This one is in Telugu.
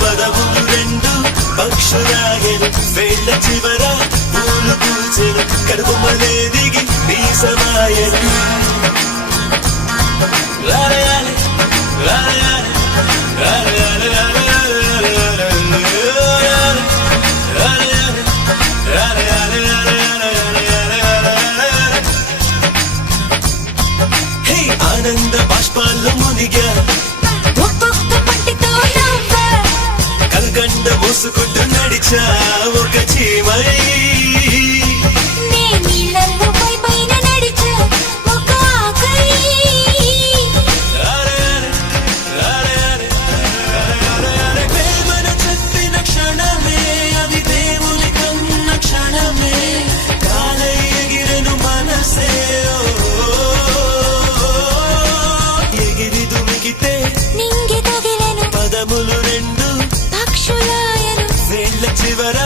పదవులు రెండు పక్షురాయలు వేళ్ళ చివర పూలు పూచెలు కడుపు మనే దిగి నీ సమాయలు ఆనంద బాష్పాల్లో మునిగా కలకండ మోసుకుంటూ నడిచా ఒక చీమై ప్రేమను చెప్పిన క్షణమే అది దేవుని కన్న క్షణమే కాలై ఎగిరెను మనసే ఎగిరి దుమికితే నింగి తగిలెను పదములు రెండు పక్షులాయను వేళ్ళ చివర